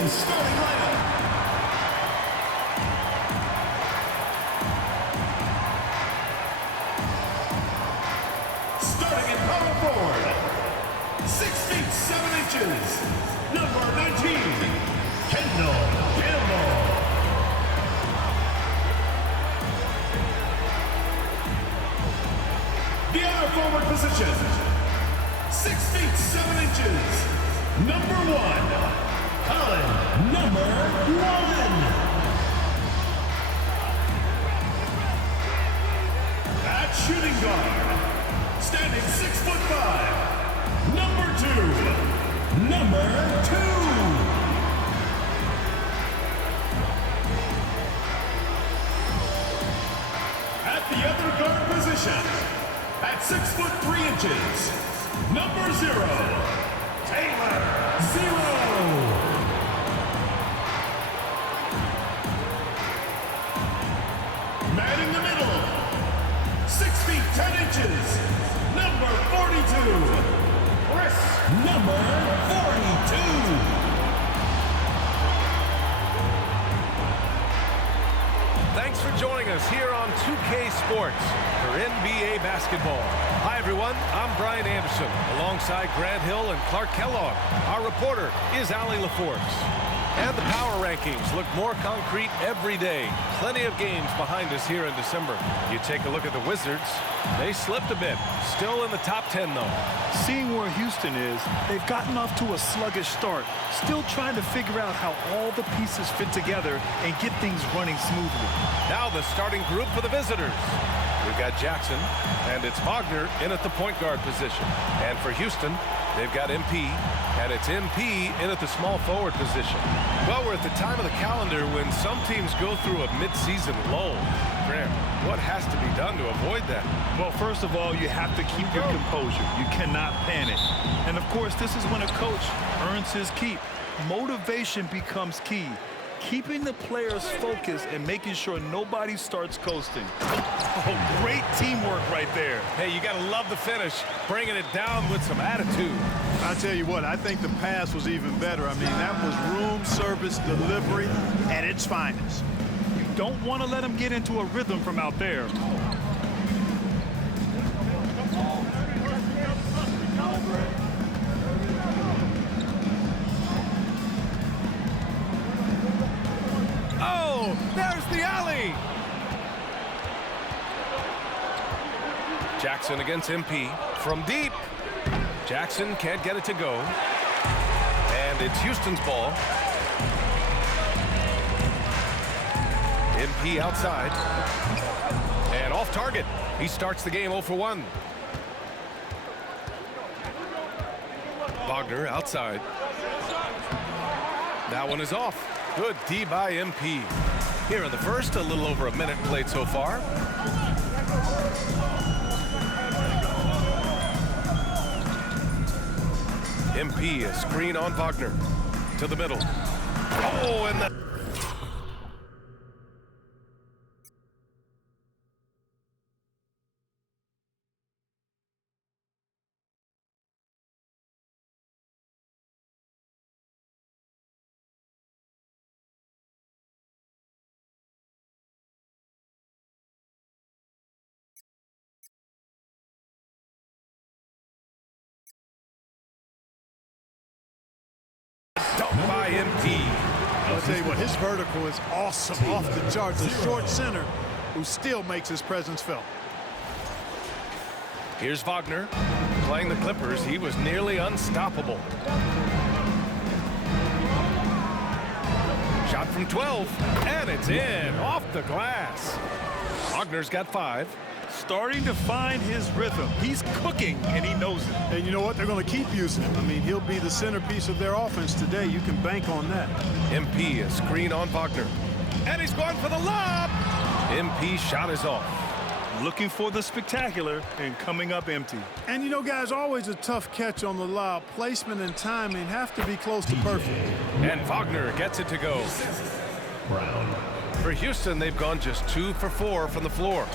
Houston's starting lineup. Starting at power forward, 6 feet 7 inches, number 19, Kendall Campbell. The other forward position, 6 feet 7 inches, number 1, Colin, number 1. At shooting guard, standing 6'5", number 2, number 2. At the other guard position, at 6'3" number 0, Taylor 0. Man in the middle, 6 feet 10 inches, number 42, Chris, number 42. Thanks for joining us here on 2K Sports for NBA basketball. Hi, everyone. I'm Brian Anderson, alongside Grant Hill and Clark Kellogg. Our reporter is Allie LaForce. And the power rankings look more concrete every day. Plenty of games behind us here in December. You take a look at the Wizards. They slipped a bit. Still in the top 10, though. Seeing where Houston is, they've gotten off to a sluggish start. Still trying to figure out how all the pieces fit together and get things running smoothly. Now the starting group for the visitors. We've got Jackson, and it's Wagner in at the point guard position. And for Houston, they've got MP, and it's MP in at the small forward position. Well, we're at the time of the calendar when some teams go through a midseason lull. Graham, what has to be done to avoid that? Well, first of all, you have to keep your composure. You cannot panic. And, of course, this is when a coach earns his keep. Motivation becomes key. Keeping the players focused and making sure nobody starts coasting. Oh, great teamwork right there. Hey, you got to love the finish, bringing it down with some attitude. I tell you what, I think the pass was even better. I mean, that was room service delivery at its finest. You don't want to let him get into a rhythm from out there. Oh, there's the alley. Jackson against MP from deep. Jackson can't get it to go. And it's Houston's ball. MP outside. And off target. He starts the game 0 for 1. Wagner outside. That one is off. Good D by MP. Here in the first, a little over a minute played so far. MP, a screen on Wagner. To the middle. Oh, and the... Dunk by MP. I'll tell you what, his vertical is awesome, off the charts. A short center who still makes his presence felt. Here's Wagner playing the Clippers. He was nearly unstoppable. Shot from 12, and it's in off the glass. Wagner's got 5. Starting to find his rhythm. He's cooking, and he knows it. And you know what? They're going to keep using him. I mean, he'll be the centerpiece of their offense today. You can bank on that. MP, a screen on Wagner. And he's going for the lob. MP shot is off. Looking for the spectacular and coming up empty. And, you know, guys, always a tough catch on the lob. Placement and timing have to be close to perfect. And Wagner gets it to go. Brown. For Houston, they've gone just 2 for 4 from the floor.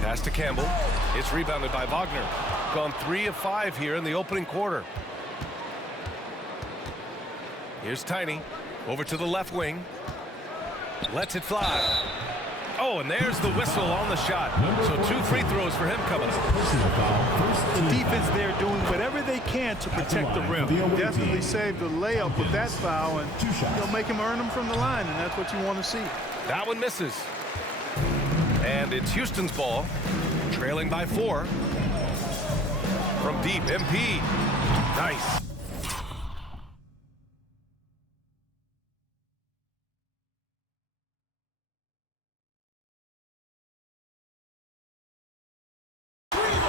Pass to Campbell. It's rebounded by Wagner. Gone 3 of 5 here in the opening quarter. Here's Tiny. Over to the left wing. Lets it fly. Oh, and there's the whistle on the shot. So 2 free throws for him coming up. The defense there doing whatever they can to protect the rim. Definitely saved the layup with that foul, and you'll make him earn them from the line, and that's what you want to see. That one misses. And it's Houston's ball, trailing by 4. From deep, MP. Nice.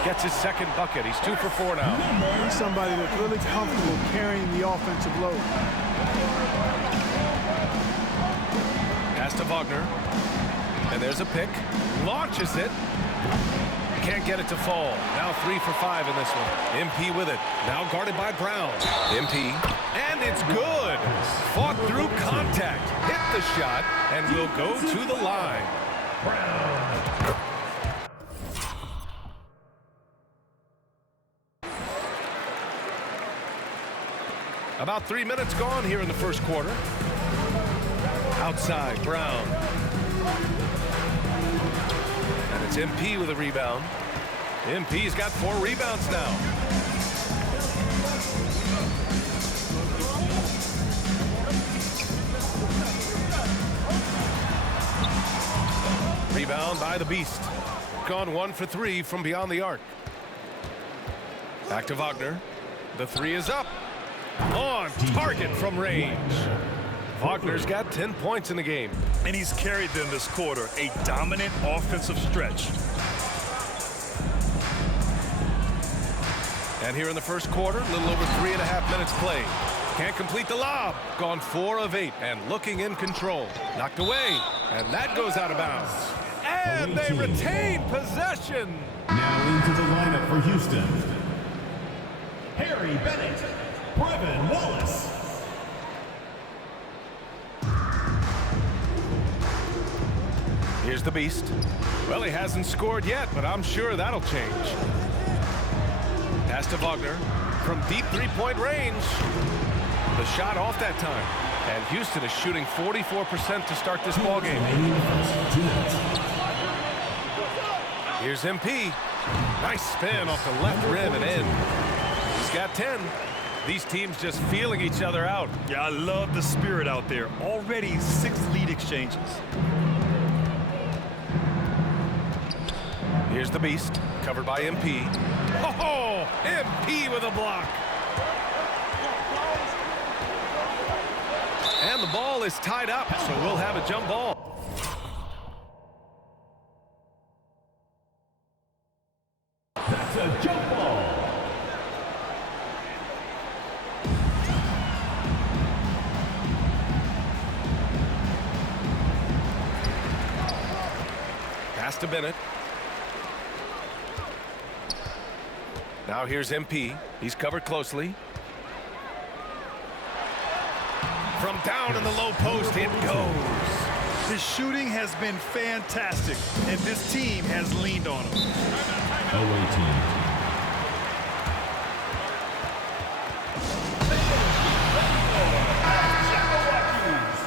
Gets his second bucket. He's 2 for 4 now. He's somebody that's really comfortable carrying the offensive load. Pass to Wagner. And there's a pick. Launches it. Can't get it to fall. Now 3 for 5 in this one. MP with it. Now guarded by Brown. MP. And it's good. Fought through contact. Hit the shot and will go to the line. Brown. About 3 minutes gone here in the first quarter. Outside, Brown. And it's MP with a rebound. MP's got 4 rebounds now. Rebound by the Beast. Gone 1 for 3 from beyond the arc. Back to Wagner. The 3 is up. On target from range. Wagner's got 10 points in the game. And he's carried them this quarter. A dominant offensive stretch. And here in the first quarter, a little over 3.5 minutes played. Can't complete the lob. Gone 4 of 8 and looking in control. Knocked away. And that goes out of bounds. And they retain possession. Now into the lineup for Houston. Harry Bennett. Brevin Wallace. Here's the Beast. Well, he hasn't scored yet, but I'm sure that'll change. Pass to Wagner from deep 3-point range. The shot off that time. And Houston is shooting 44% to start this ball game. Here's MP. Nice spin off the left rim and in. He's got 10. These teams just feeling each other out. Yeah, I love the spirit out there. Already 6 lead exchanges. Here's the Beast, covered by MP. Oh, MP with a block. And the ball is tied up, so we'll have a jump ball. That's a jump ball. Pass to Bennett. Now here's MP. He's covered closely. From down in the low post, it goes. His shooting has been fantastic, and this team has leaned on him. Away team.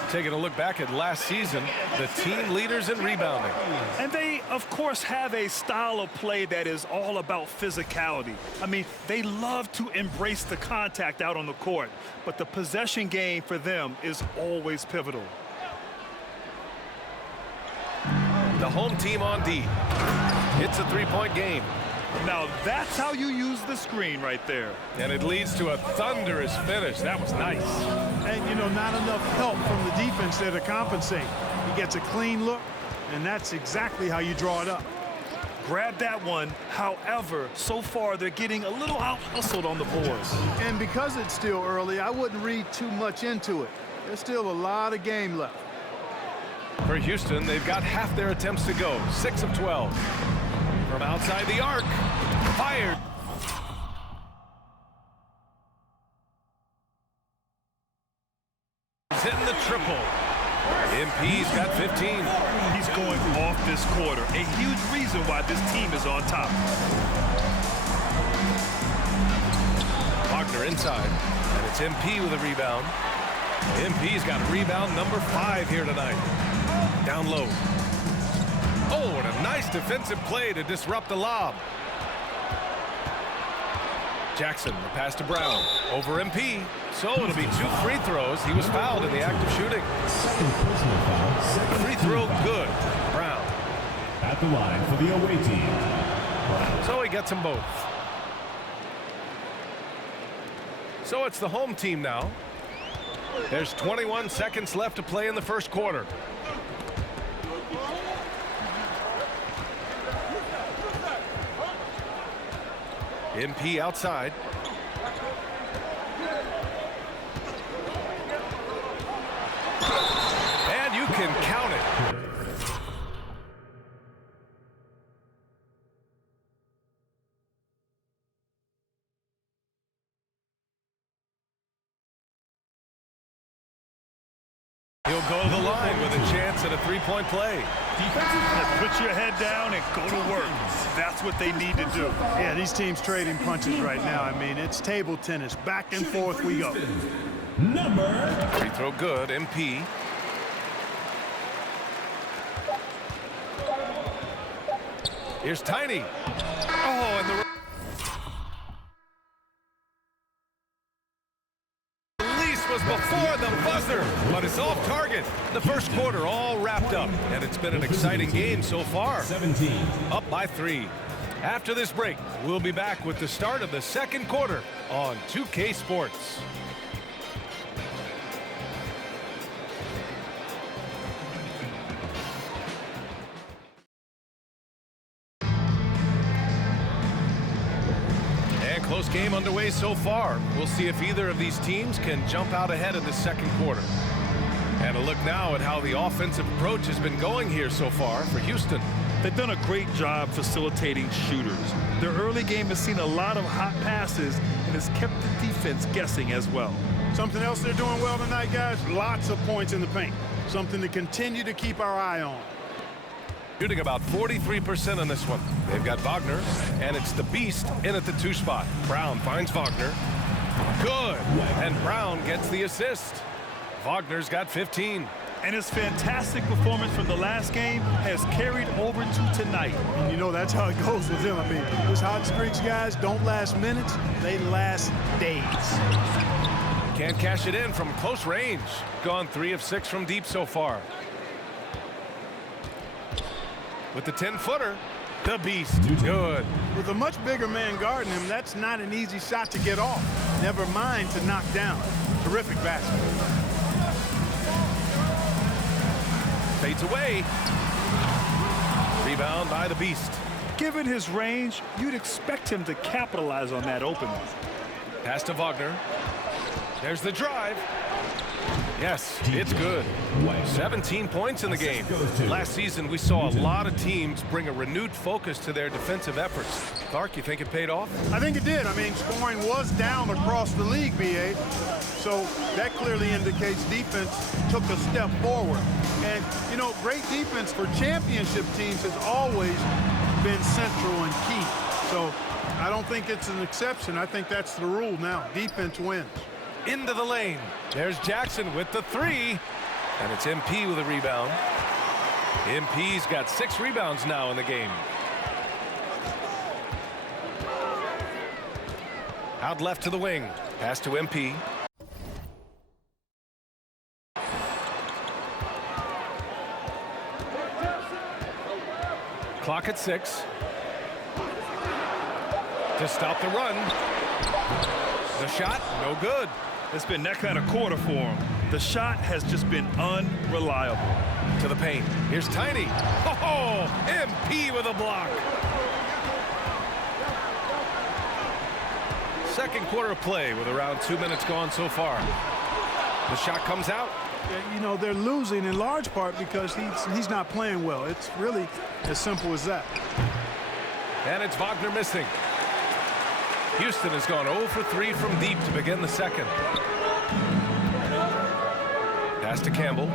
Taking a look back at last season, the team leaders in rebounding. And they, of course, have a style of play that is all about physicality. I mean, they love to embrace the contact out on the court, but the possession game for them is always pivotal. The home team on D. It's a 3-point game. Now, that's how you use the screen right there. And it leads to a thunderous finish. That was nice. And, you know, not enough help from the defense there to compensate. He gets a clean look, and that's exactly how you draw it up. Grab that one. However, so far they're getting a little out-hustled on the boards. And because it's still early, I wouldn't read too much into it. There's still a lot of game left. For Houston, they've got half their attempts to go. 6 of 12. From outside the arc. Fired. He's hitting the triple. MP's got 15. He's going off this quarter. A huge reason why this team is on top. Wagner inside, and it's MP with a rebound. MP's got rebound number 5 here tonight. Down low. Oh, and a nice defensive play to disrupt the lob. Jackson, the pass to Brown. Over MP. So it'll be 2 free throws. He was fouled in the act of shooting. Second personal foul. Free throw good. Brown. At the line for the away team. Brown. So he gets them both. So it's the home team now. There's 21 seconds left to play in the first quarter. MP outside. And you can count it. He'll go to the line with a chance at a 3-point play. Put your head down and go to work. That's what they need to do. Yeah, these teams trading punches right now. I mean, it's table tennis. Back and forth we go. Number. Free throw good. MP. Here's Tiny. Oh, and the release was before the buzzer, but it's off target. The first quarter all wrapped up, and it's been an exciting game so far. 17. Up by 3. After this break, we'll be back with the start of the second quarter on 2K Sports. Close game underway so far. We'll see if either of these teams can jump out ahead in the second quarter. And a look now at how the offensive approach has been going here so far for Houston. They've done a great job facilitating shooters. Their early game has seen a lot of hot passes and has kept the defense guessing as well. Something else they're doing well tonight, guys, lots of points in the paint. Something to continue to keep our eye on. Shooting about 43% on this one. They've got Wagner, and it's the Beast in at the 2 spot. Brown finds Wagner. Good. And Brown gets the assist. Wagner's got 15. And his fantastic performance from the last game has carried over to tonight. And you know that's how it goes with him. I mean, those hot streaks, guys, don't last minutes. They last days. Can't cash it in from close range. Gone 3 of 6 from deep so far. With the 10-footer, the Beast. Good. With a much bigger man guarding him, that's not an easy shot to get off. Never mind to knock down. Terrific basket. Fades away. Rebound by the Beast. Given his range, you'd expect him to capitalize on that opening. Pass to Wagner. There's the drive. Yes, it's good. 17 points in the game. Last season, we saw a lot of teams bring a renewed focus to their defensive efforts. Clark, you think it paid off? I think it did. I mean, scoring was down across the league, B.A. So that clearly indicates defense took a step forward. And, you know, great defense for championship teams has always been central and key. So I don't think it's an exception. I think that's the rule now. Defense wins. Into the lane. There's Jackson with the 3. And it's MP with a rebound. MP's got 6 rebounds now in the game. Out left to the wing. Pass to MP. Clock at 6. To stop the run. The shot, no good. It's been that kind of quarter for him. The shot has just been unreliable. To the paint. Here's Tiny. Oh, MP with a block. Second quarter of play with around 2 minutes gone so far. The shot comes out. You know, they're losing in large part because he's not playing well. It's really as simple as that. And it's Wagner missing. Houston has gone 0 for 3 from deep to begin the second. Pass to Campbell.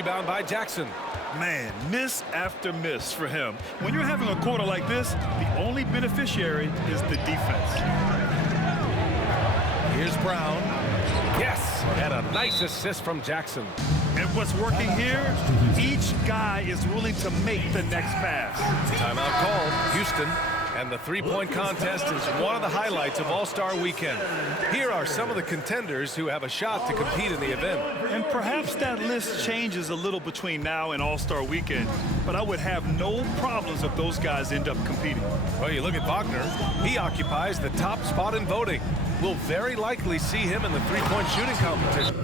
Rebound by Jackson. Man, miss after miss for him. When you're having a quarter like this, the only beneficiary is the defense. Here's Brown. Yes, and a nice assist from Jackson. And what's working here, each guy is willing to make the next pass. Timeout called, Houston. And the three-point contest is one of the highlights of All-Star Weekend. Here are some of the contenders who have a shot to compete in the event. And perhaps that list changes a little between now and All-Star Weekend, but I would have no problems if those guys end up competing. Well, you look at Wagner. He occupies the top spot in voting. We'll very likely see him in the three-point shooting competition.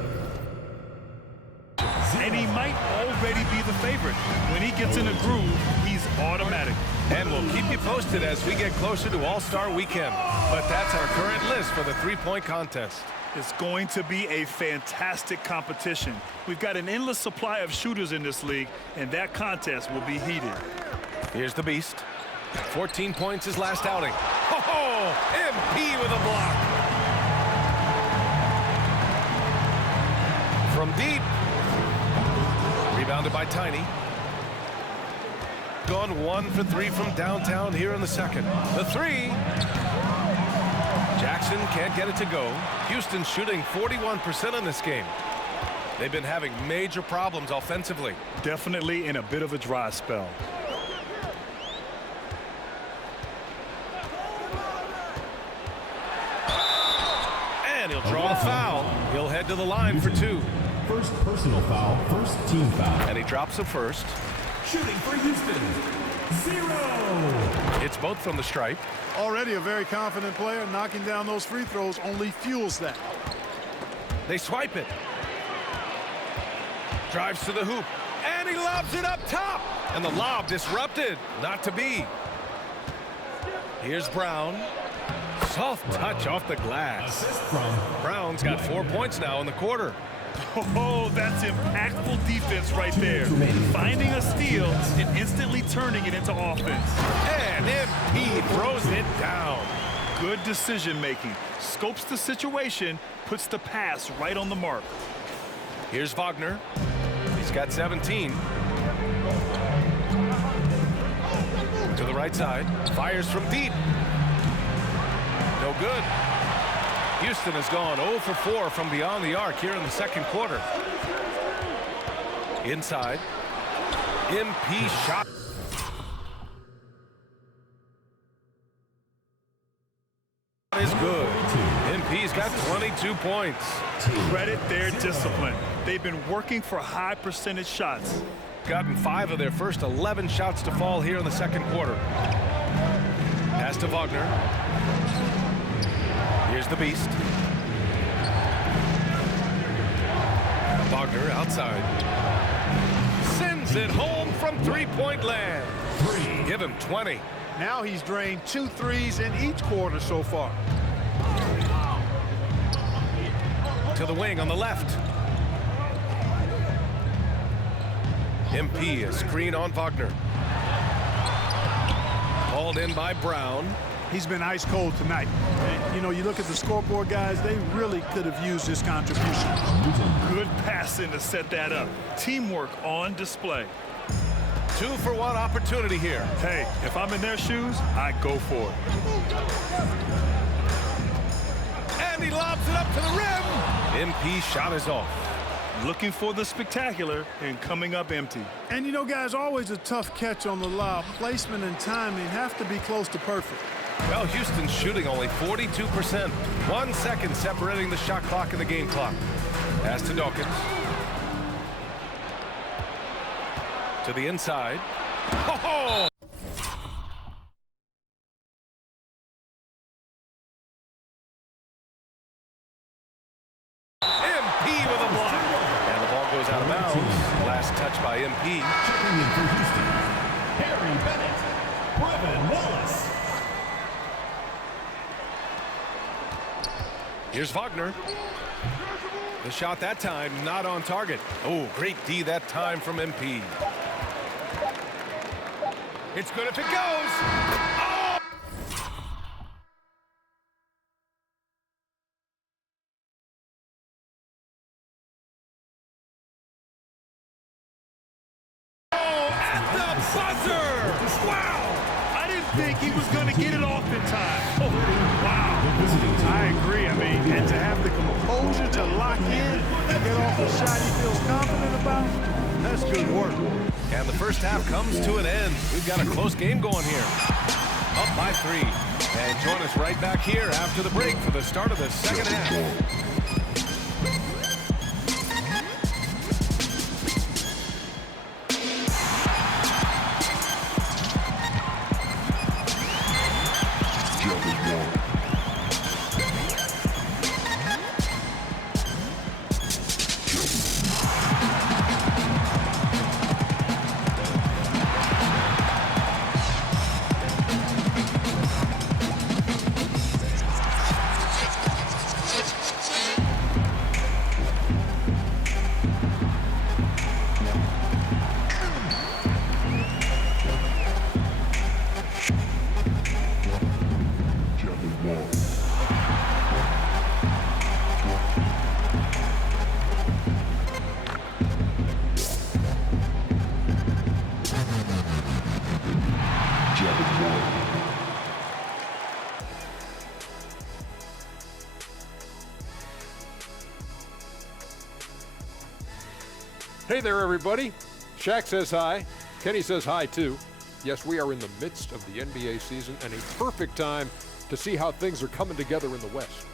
And he might already be the favorite. When he gets in a groove, he's automatic. And we'll keep you posted as we get closer to All-Star Weekend. But that's our current list for the three-point contest. It's going to be a fantastic competition. We've got an endless supply of shooters in this league, and that contest will be heated. Here's the Beast. 14 points his last outing. Oh, MP with a block. From deep. Rebounded by Tiny. Gone 1 for 3 from downtown here in the second. The three. Jackson can't get it to go. Houston shooting 41% in this game. They've been having major problems offensively. Definitely in a bit of a dry spell. And he'll draw the foul. He'll head to the line for 2. First personal foul, first team foul. And he drops the first. Shooting for Houston, 0. It's both from the stripe. Already a very confident player. Knocking down those free throws only fuels that. They swipe it. Drives to the hoop. And he lobs it up top. And the lob disrupted. Not to be. Here's Brown. Soft touch off the glass. Assist from Brown's got 4 points now in the quarter. Oh, that's impactful defense right there. Finding a steal and instantly turning it into offense. And MP throws it down. Good decision making. Scopes the situation, puts the pass right on the mark. Here's Wagner. He's got 17. To the right side. Fires from deep. No good. Houston has gone 0 for 4 from beyond the arc here in the second quarter. Inside. MP shot. Is good. MP's got 22 points. Credit their discipline. They've been working for high percentage shots. Gotten 5 of their first 11 shots to fall here in the second quarter. Pass to Wagner. Here's the Beast. Wagner outside. Sends it home from three-point land. Give him 20. Now he's drained 2 threes in each quarter so far. To the wing on the left. MP a screen on Wagner. Called in by Brown. He's been ice cold tonight. And, you know, you look at the scoreboard, guys, they really could have used his contribution. Good passing to set that up. Teamwork on display. 2 for 1 opportunity here. Hey, if I'm in their shoes, I go for it. And he lobs it up to the rim. MP shot is off. Looking for the spectacular and coming up empty. And, you know, guys, always a tough catch on the lob. Placement and timing have to be close to perfect. Well, Houston's shooting only 42%. 1 second separating the shot clock and the game clock. Pass to Dawkins. To the inside. Oh! MP with a block. And the ball goes out of bounds. Last touch by MP. Checking in for Houston, Harry Bennett, Brevin Wallace. Here's Wagner. The shot that time not on target. Oh, great D that time from MP. It's good if it goes. think he was going to get it off in time. Oh, wow. I agree. I mean, and to have the composure to lock in and get off a shot he feels confident about, that's good work. And the first half comes to an end. We've got a close game going here. Up by 3. And join us right back here after the break for the start of the second half. Hey there, everybody. Shaq says hi. Kenny says hi, too. Yes, we are in the midst of the NBA season and a perfect time to see how things are coming together in the West.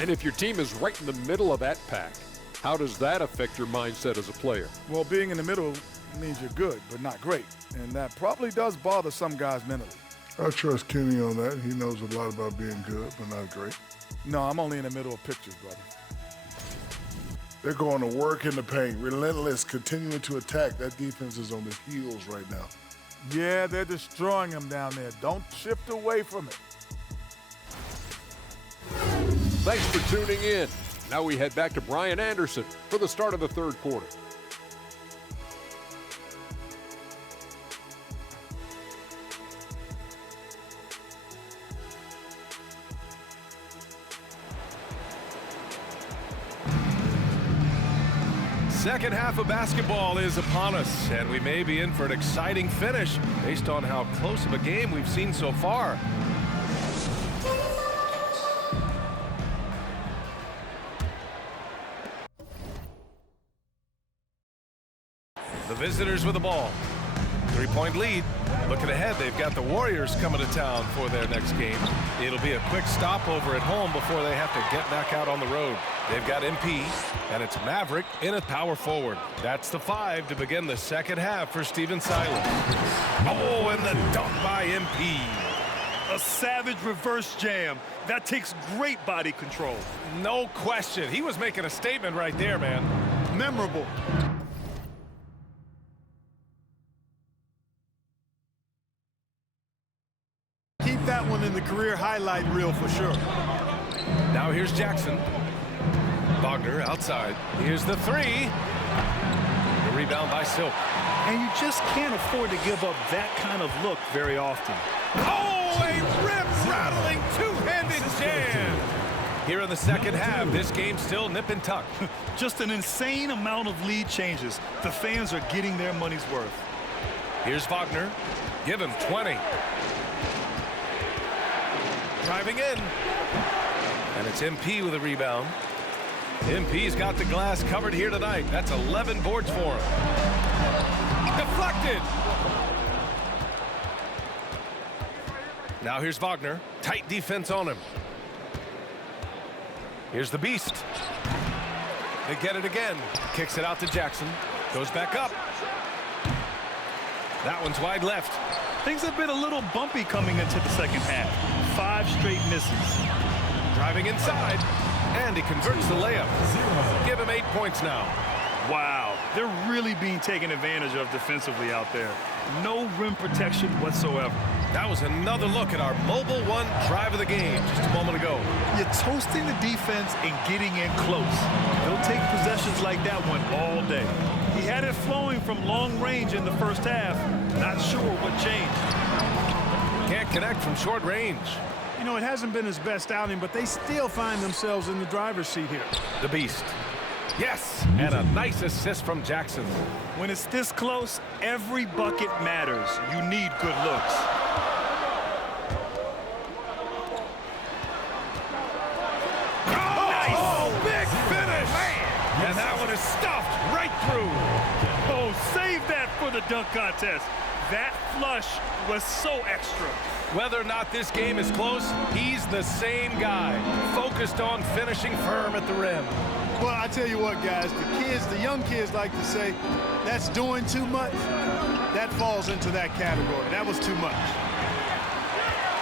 And if your team is right in the middle of that pack, how does that affect your mindset as a player? Well, being in the middle means you're good, but not great. And that probably does bother some guys mentally. I trust Kenny on that. He knows a lot about being good, but not great. No, I'm only in the middle of pictures, brother. They're going to work in the paint, relentless, continuing to attack. That defense is on the heels right now. Yeah, they're destroying them down there. Don't shift away from it. Thanks for tuning in. Now we head back to Brian Anderson for the start of the third quarter. Second half of basketball is upon us, and we may be in for an exciting finish based on how close of a game we've seen so far. The visitors with the ball. 3-point lead. Looking ahead, they've got the Warriors coming to town for their next game. It'll be a quick stopover at home before they have to get back out on the road. They've got MP, and it's Maverick in at power forward. That's the 5 to begin the second half for Stephen Silas. Oh, and the dunk by MP. A savage reverse jam. That takes great body control. No question. He was making a statement right there, man. Memorable. Keep that one in the career highlight reel for sure. Now here's Jackson. Wagner outside. Here's the 3. The rebound by Silk. And you just can't afford to give up that kind of look very often. Oh, a rip-rattling two-handed jam. Here in the second half, this game's still nip and tuck. Just an insane amount of lead changes. The fans are getting their money's worth. Here's Wagner. Give him 20. Driving in. And it's MP with a rebound. MP's got the glass covered here tonight. That's 11 boards for him. Deflected. Now here's Wagner. Tight defense on him. Here's the Beast. They get it again. Kicks it out to Jackson. Goes back up. That one's wide left. Things have been a little bumpy coming into the second half. 5 straight misses. Driving inside. And he converts the layup. Give him 8 points now. Wow, they're really being taken advantage of defensively out there. No rim protection whatsoever. That was another look at our Mobile One drive of the game just a moment ago. You're toasting the defense and getting in close. They'll take possessions like that one all day. He had it flowing from long range in the first half. Not sure what changed. Can't connect from short range. You know, it hasn't been his best outing, but they still find themselves in the driver's seat here. The Beast. Yes, and a nice assist from Jackson. When it's this close, every bucket matters. You need good looks. Big finish! Man. And that one is stuffed right through. Oh, save that for the dunk contest. That flush was so extra. Whether or not this game is close, he's the same guy, focused on finishing firm at the rim. Well, I tell you what, guys, the young kids like to say, that's doing too much. That falls into that category. That was too much.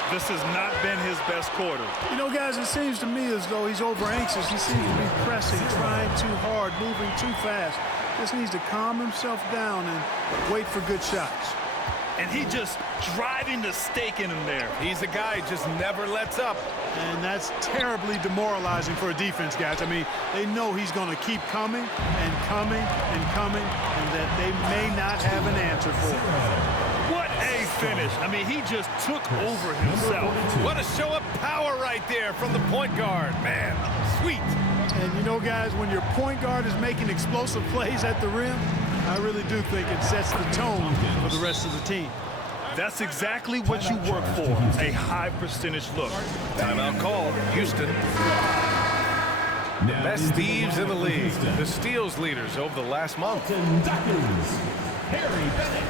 This has not been his best quarter. You know, guys, it seems to me as though he's over anxious. He seems to be pressing, trying too hard, moving too fast. Just needs to calm himself down and wait for good shots. And he just driving the stake in him there. He's a guy who just never lets up. And that's terribly demoralizing for a defense, guys. I mean, they know he's going to keep coming and coming and coming, and that they may not have an answer for it. What a finish. I mean, he just took over himself. What a show of power right there from the point guard. Man, sweet. And you know, guys, when your point guard is making explosive plays at the rim, I really do think it sets the tone for the rest of the team. That's exactly what you work for, a high percentage look. Timeout called. Houston. Best thieves in the league. The steals leaders over the last month. Harry Bennett,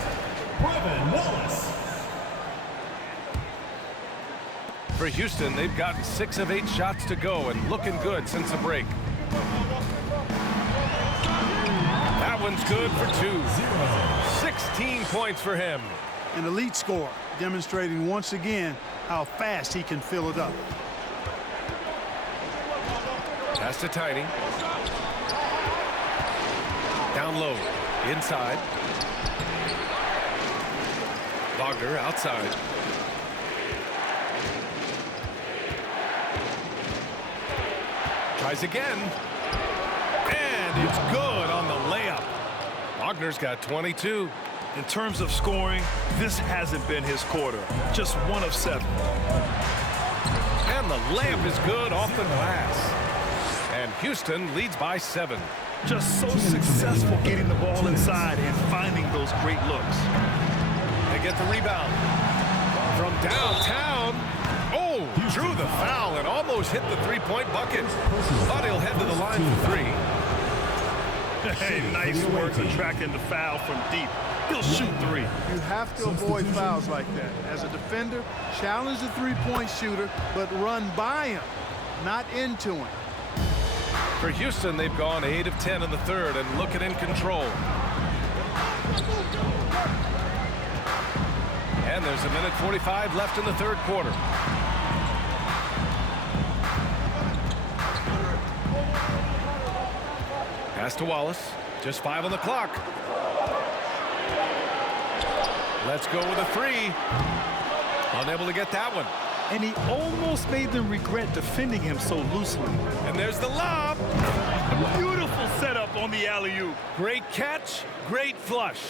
Brevin Wallace. For Houston, they've gotten 6 of 8 shots to go and looking good since the break. That one's good for 2. 16 points for him. An elite scorer, demonstrating once again how fast he can fill it up. Pass to Tiny. Down low, inside. Wagner outside. Tries again. And it's good on the layup. Wagner's got 22. In terms of scoring, this hasn't been his quarter. Just 1 of 7. And the layup is good off the glass. And Houston leads by 7. Just so successful getting the ball inside and finding those great looks. They get the rebound. From downtown. Oh, drew the foul and almost hit the three-point bucket. Thought he'll head to the line for 3. Hey, nice work attracting the foul from deep. He'll shoot 3. You have to avoid fouls like that. As a defender, challenge the three-point shooter, but run by him, not into him. For Houston, they've gone 8 of 10 in the third and looking in control. And there's a minute 45 left in the third quarter. Pass to Wallace. Just 5 on the clock. Let's go with a 3. Unable to get that one. And he almost made them regret defending him so loosely. And there's the lob. Beautiful setup on the alley-oop. Great catch, great flush.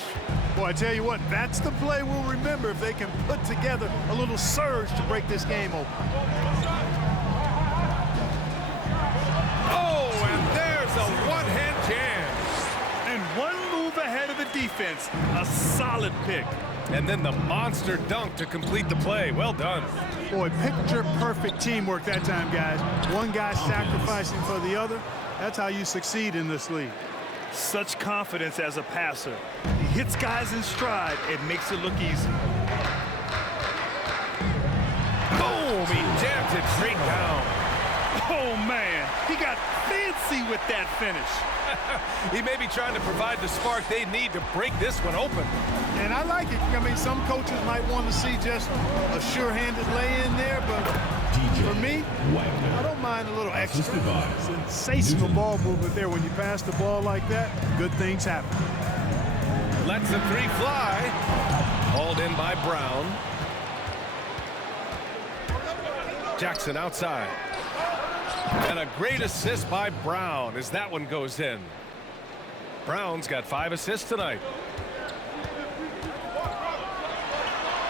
Boy, I tell you what, that's the play we'll remember if they can put together a little surge to break this game open. Oh, and there's a one-hand jam. And 1 move ahead of the defense. A solid pick. And then the monster dunk to complete the play. Well done. Boy, picture-perfect teamwork that time, guys. One guy sacrificing for the other. That's how you succeed in this league. Such confidence as a passer. He hits guys in stride and makes it look easy. Boom! He jams it straight down. Oh, man. He got fancy with that finish. He may be trying to provide the spark they need to break this one open. And I like it. I mean, some coaches might want to see just a sure-handed lay-in there, but for me, I don't mind a little extra. Sensational ball movement there. When you pass the ball like that, good things happen. Lets the 3 fly. Hauled in by Brown. Jackson outside. And a great assist by Brown as that one goes in. Brown's got 5 assists tonight.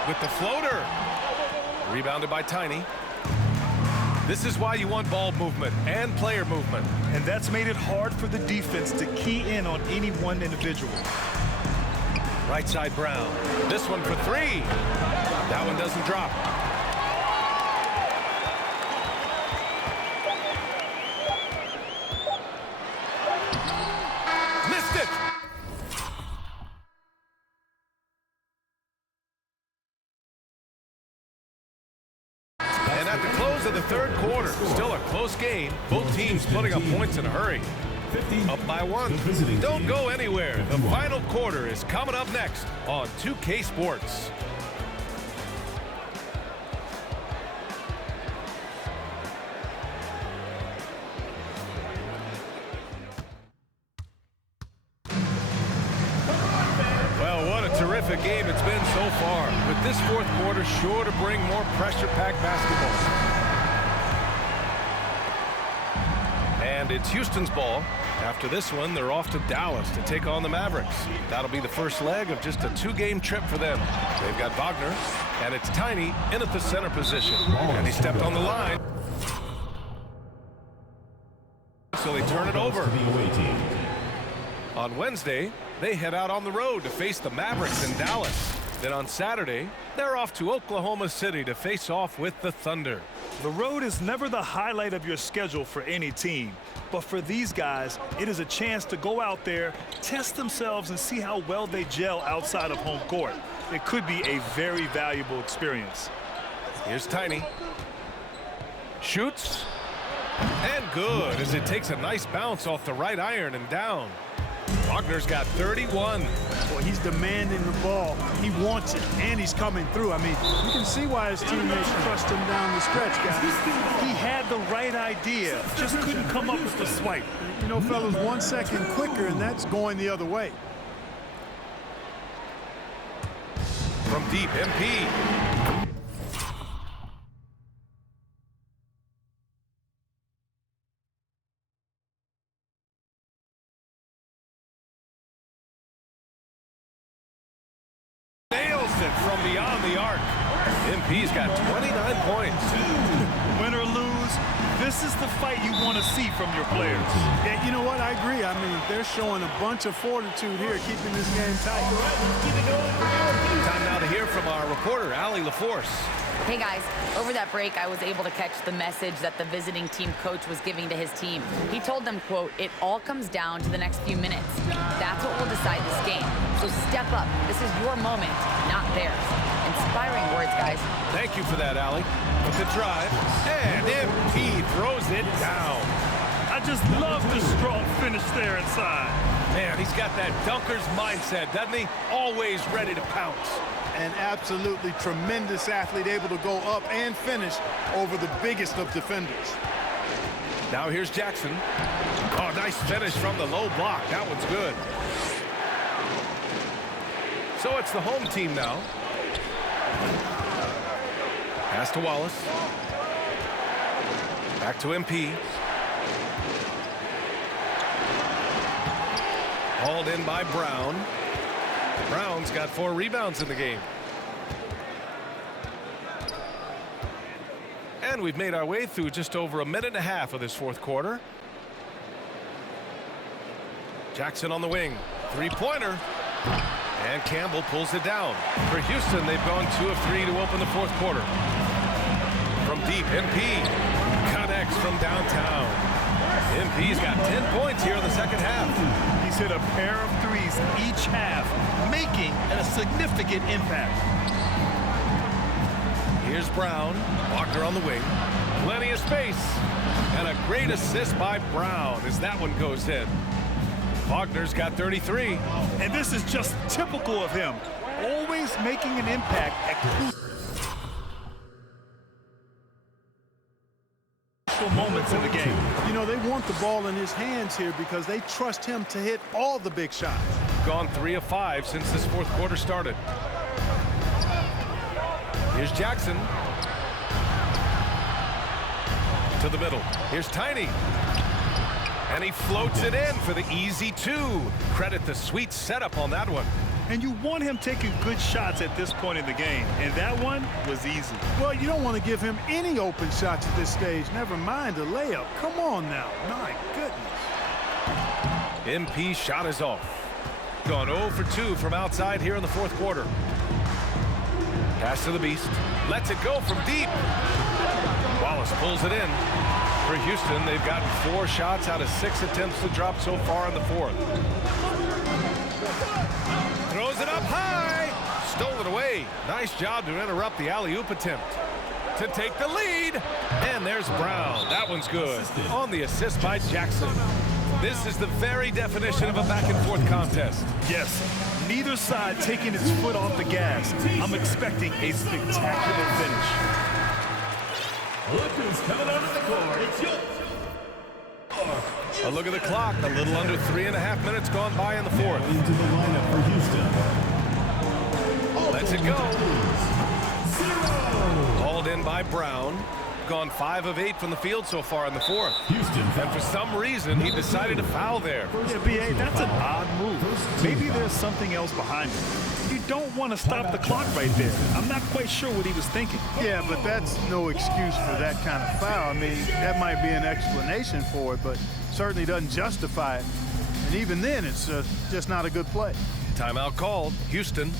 With the floater. Rebounded by Tiny. This is why you want ball movement and player movement. And that's made it hard for the defense to key in on any one individual. Right side Brown. This one for three. That one doesn't drop. Missed it. And at the close of the third quarter, still a close game. Both teams putting up points in a hurry. Up by one. Don't go anywhere. The final quarter is coming up next on 2K Sports. Well, what a terrific game it's been so far. With this fourth quarter sure to bring more pressure-packed basketball. And it's Houston's ball. After this one, they're off to Dallas to take on the Mavericks. That'll be the first leg of just a two-game trip for them. They've got Wagner, and it's Tiny in at the center position. And he stepped on the line. So they turn it over. On Wednesday, they head out on the road to face the Mavericks in Dallas. Then on Saturday, they're off to Oklahoma City to face off with the Thunder. The road is never the highlight of your schedule for any team. But for these guys, it is a chance to go out there, test themselves, and see how well they gel outside of home court. It could be a very valuable experience. Here's Tiny. Shoots. And good, as it takes a nice bounce off the right iron and down. Wagner's got 31. Well, he's demanding the ball. He wants it, and he's coming through. I mean, you can see why his teammates trust him down the stretch, guys. He had the right idea, just couldn't come up with the swipe. You know, fellas, 1 second quicker, and that's going the other way. From deep, MP. From beyond the arc. MP's got 29 points. Win or lose, this is the fight you want to see from your players. Yeah, you know what? I agree. I mean, they're showing a bunch of fortitude here, keeping this game tight. Time now to hear from our reporter, Allie LaForce. Hey guys, over that break, I was able to catch the message that the visiting team coach was giving to his team. He told them, quote, "It all comes down to the next few minutes. That's what will decide this game. So step up. This is your moment, not theirs." Inspiring words, guys. Thank you for that, Allie. With the drive, and MP throws it down. I just love the strong finish there inside. Man, he's got that dunker's mindset, doesn't he? Always ready to pounce. An absolutely tremendous athlete, able to go up and finish over the biggest of defenders. Now here's Jackson. Oh, nice finish from the low block. That one's good. So it's the home team now. Pass to Wallace. Back to MP. Hauled in by Brown. Brown's got 4 rebounds in the game. And we've made our way through just over a minute and a half of this fourth quarter. Jackson on the wing. Three-pointer. And Campbell pulls it down. For Houston, they've gone 2 of 3 to open the fourth quarter. From deep, MP connects from downtown. MP's got 10 points here in the second half. He's hit a pair of threes each half, making a significant impact. Here's Brown. Wagner on the wing. Plenty of space. And a great assist by Brown as that one goes in. Wagner's got 33. And this is just typical of him. Always making an impact at crucial moments in the game. You know, they want the ball in his hands here because they trust him to hit all the big shots. Gone 3 of 5 since this fourth quarter started. Here's Jackson. To the middle. Here's Tiny. And he floats it in for the easy 2. Credit the sweet setup on that one. And you want him taking good shots at this point in the game. And that one was easy. Well, you don't want to give him any open shots at this stage. Never mind a layup. Come on now. My goodness. MP shot is off. Gone 0 for 2 from outside here in the fourth quarter. Pass to the Beast. Lets it go from deep. Wallace pulls it in. For Houston, they've gotten 4 shots out of 6 attempts to drop so far in the fourth. Throws it up high. Stole it away. Nice job to interrupt the alley-oop attempt. To take the lead. And there's Brown. That one's good. On the assist by Jackson. This is the very definition of a back-and-forth contest. Yes, neither side taking its foot off the gas. I'm expecting a spectacular finish. Look who's coming onto the court. It's A look at the clock. A little under 3.5 minutes gone by in the fourth. into the lineup for Houston. Lets it go. Hauled in by Brown. Gone 5 of 8 from the field so far in the fourth. Houston. And for some reason, he decided to foul there. Yeah, B.A., that's an odd move. Maybe there's something else behind it. You don't want to stop the clock right there. I'm not quite sure what he was thinking. Yeah, but that's no excuse for that kind of foul. I mean, that might be an explanation for it, but certainly doesn't justify it. And even then, it's just not a good play. Timeout called. Houston.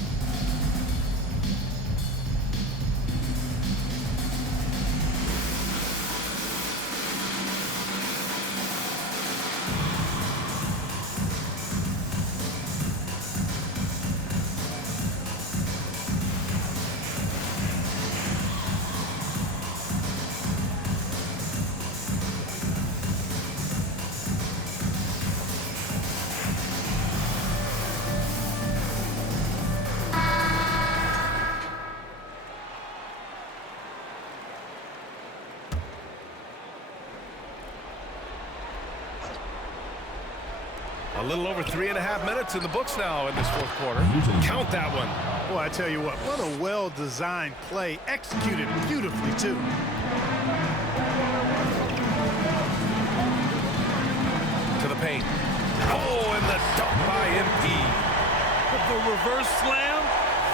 A little over 3.5 minutes in the books now in this fourth quarter. Count that one. Boy, I tell you what a well-designed play, executed beautifully, too. To the paint. Oh, and the dunk by MP. The reverse slam,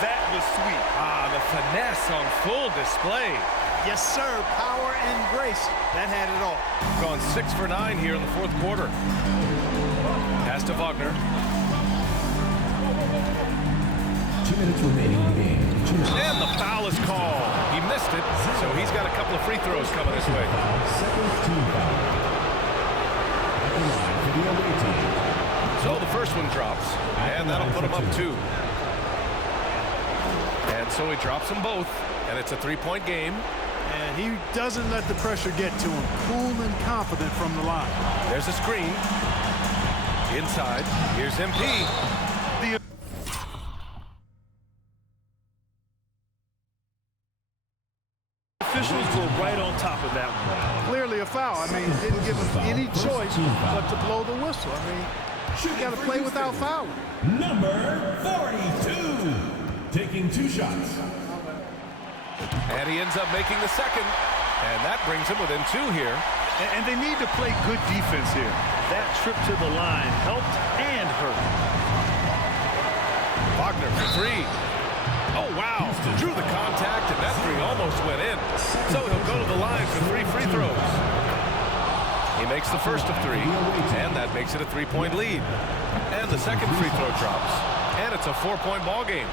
that was sweet. Ah, the finesse on full display. Yes, sir. Power and grace. That had it all. Gone 6 for 9 here in the fourth quarter. Pass to Wagner. 2 minutes remaining in the game. And the foul is called. He missed it, so he's got a couple of free throws coming his way. Second team foul. At the line for the away team. So the first one drops, and that'll put him up 2. And so he drops them both, and it's a 3-point game. And he doesn't let the pressure get to him. Cool and confident from the line. There's a screen. Inside, here's MP. The officials were right on top of that one. Clearly a foul. I mean, didn't give him any choice but to blow the whistle. I mean, you got to play without fouling. Number 42. Taking 2 shots. And he ends up making the second. And that brings him within 2 here. And they need to play good defense here. That trip to the line helped and hurt. Wagner for 3. Oh, wow. Drew the contact, and that 3 almost went in. So he'll go to the line for 3 free throws. He makes the first of 3, and that makes it a 3-point lead. And the second free throw drops. And it's a 4-point ball game.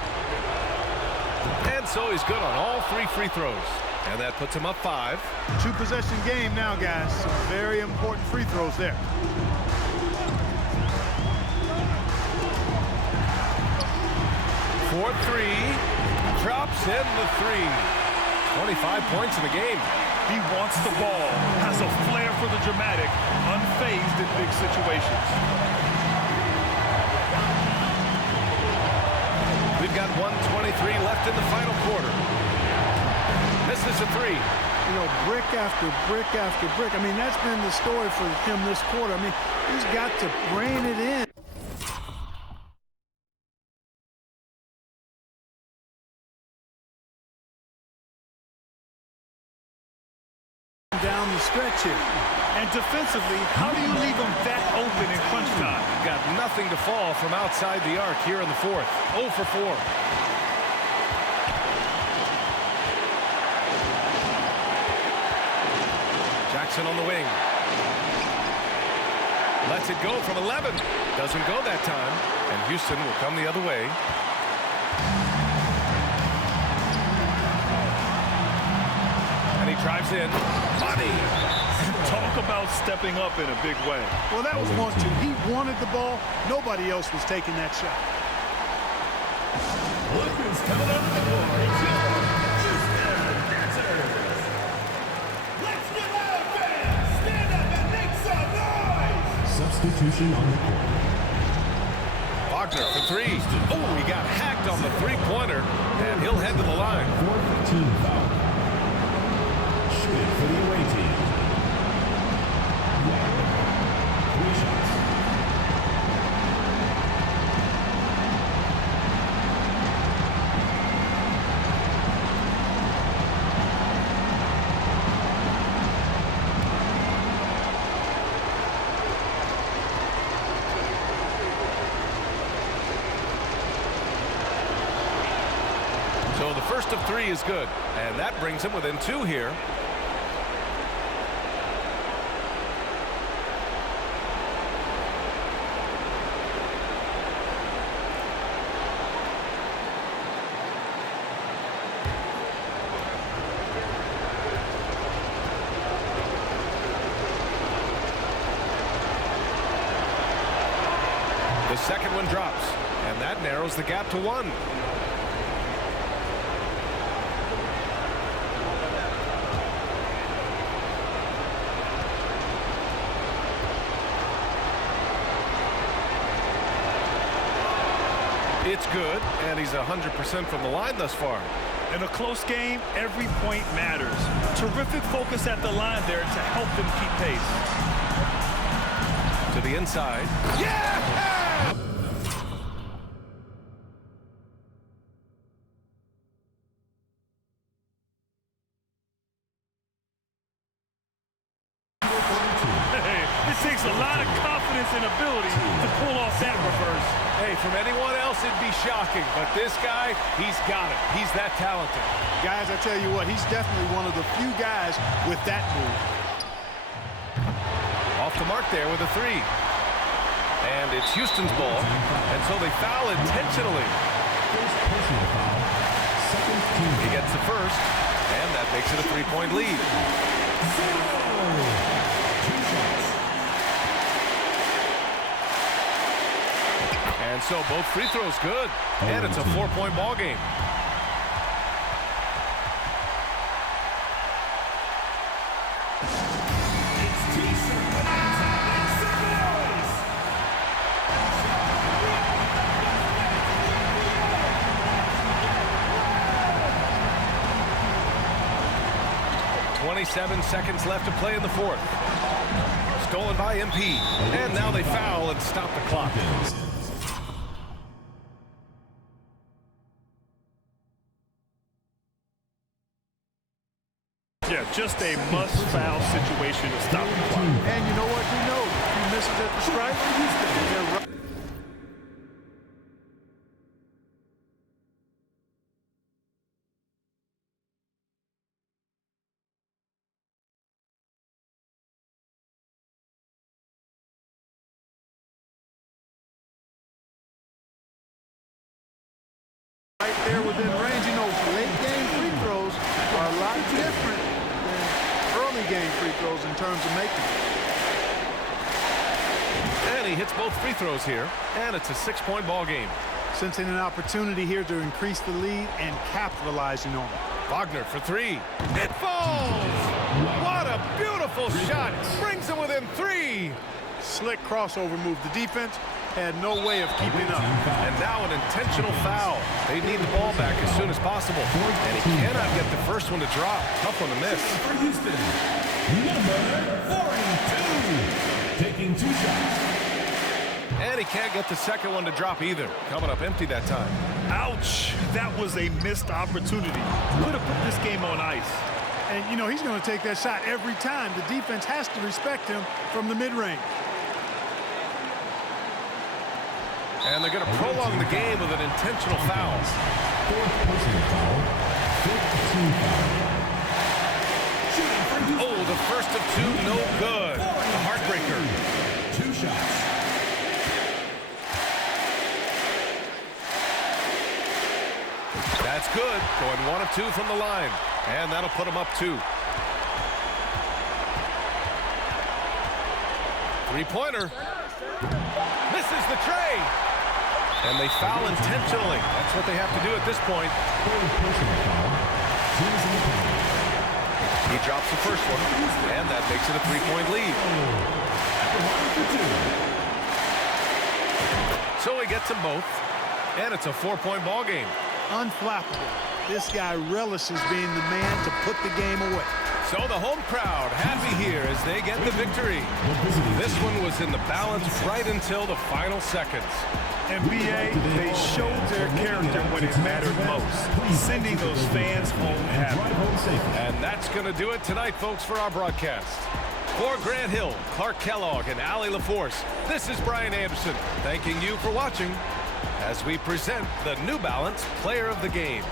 And so he's good on all 3 free throws. And that puts him up 5. 2-possession game now, guys. Some very important free throws there. For 3, drops in the 3. 25 points in the game. He wants the ball, has a flair for the dramatic, unfazed in big situations. We've got 1:23 left in the final quarter. This is a 3. You know, brick after brick after brick. I mean, that's been the story for him this quarter. I mean, he's got to rein it in. Down the stretch here. And defensively, how do you leave them that open in crunch time? Got nothing to fall from outside the arc here in the fourth. 0 for 4. Jackson on the wing. Lets it go from 11. Doesn't go that time. And Houston will come the other way. And he drives in. Money! Talk about stepping up in a big way. Well, that was 1-2. He wanted the ball. Nobody else was taking that shot. Look who's coming up the board. Houston Dancers. Let's get out, fans. Stand up and make some noise. Substitution on the court. Wagner for 3. Oh, he got hacked on the three-pointer, and he'll head to the line. 4th team foul. Shoot it for the away team. 3 shots. So the first of 3 is good, and that brings him within 2 here. The second one drops, and that narrows the gap to 1. It's good, and he's 100% from the line thus far. In a close game, every point matters. Terrific focus at the line there to help them keep pace. To the inside. Yeah! It takes a lot of confidence and ability to pull off that reverse. Hey, from anyone else, it'd be shocking, but this guy, he's got it. He's that talented. Guys, I tell you what, he's definitely one of the few guys with that move. Off the mark there with a 3. And it's Houston's ball, and so they foul intentionally. First personal foul. Second team. He gets the first, and that makes it a 3-point lead. 2 shots. And so both free throws good, and it's a 4-point ball game. It's T-shirt. Make some noise. 27 seconds left to play in the fourth. Stolen by MP. And now they foul and stop the clock. Yeah, just a must-foul situation to stop the clock. And you know what? He knows. If he misses at the stripe, they're right. Right there within range. You know, late game free throws are a lot different than early game free throws in terms of making them. And he hits both free throws here, and it's a 6-point ball game. Sensing an opportunity here to increase the lead and capitalizing on it. Wagner for 3. It falls! What a beautiful shot! Brings him within 3. Slick crossover move. The defense had no way of keeping up. And now an intentional foul. They need the ball back as soon as possible. And he cannot get the first one to drop. Tough one to miss. For Houston, number 42, taking 2 shots. And he can't get the second one to drop either. Coming up empty that time. Ouch! That was a missed opportunity. Could have put this game on ice. And, you know, he's going to take that shot every time. The defense has to respect him from the mid-range. And they're going to prolong the game with an intentional foul. Fourth personal foul. Fifth team foul. Oh, the first of two, no good. The heartbreaker. 2 shots. That's good. Going 1 of 2 from the line. And that'll put him up 2. Three-pointer. Misses the tray. And they foul intentionally. That's what they have to do at this point. Third personal foul. Teams in the penalty. He drops the first one, and that makes it a 3-point lead. So he gets them both, and it's a 4-point ball game. Unflappable. This guy relishes being the man to put the game away. So the home crowd happy here as they get the victory. This one was in the balance right until the final seconds. And BA, they showed their character when it mattered most, sending those fans home happy. And that's going to do it tonight, folks, for our broadcast. For Grant Hill, Clark Kellogg, and Allie LaForce, this is Brian Anderson, thanking you for watching as we present the New Balance Player of the Game.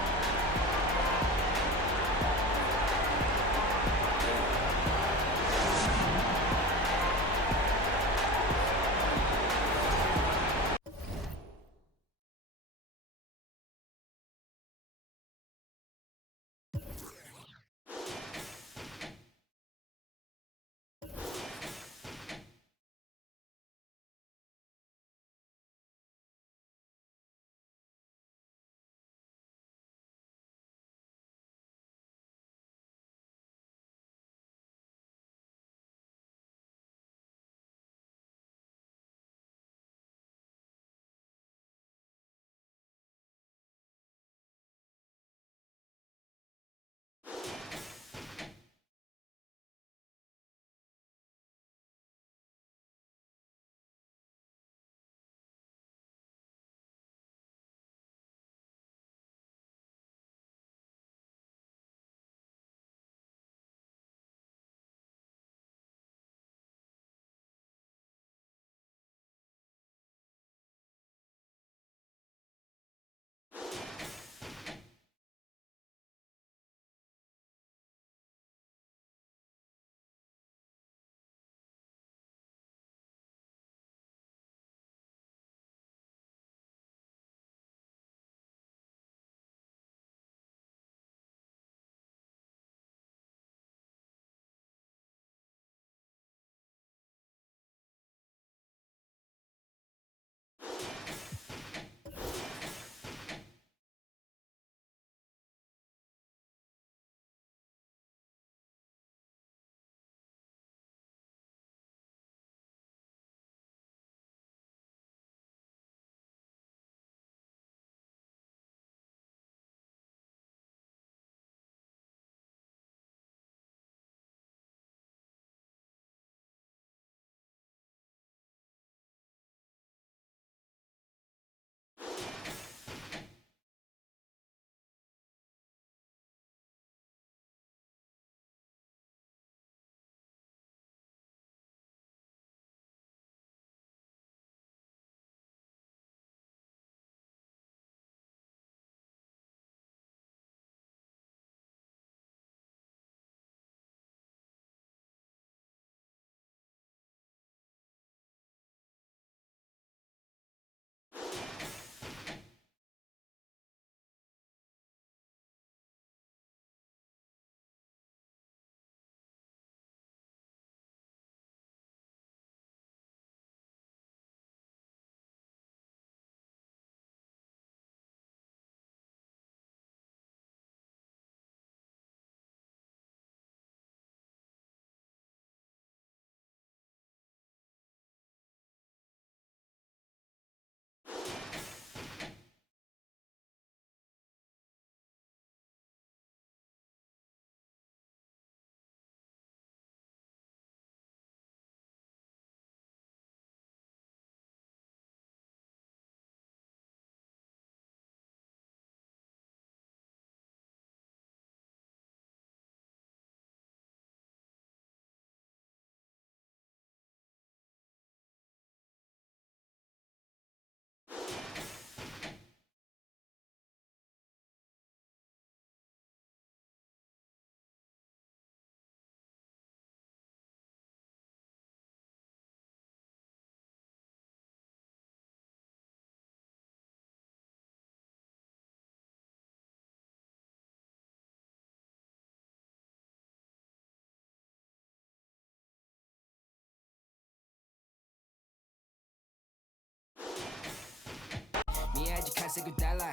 bad, you can't seguirla.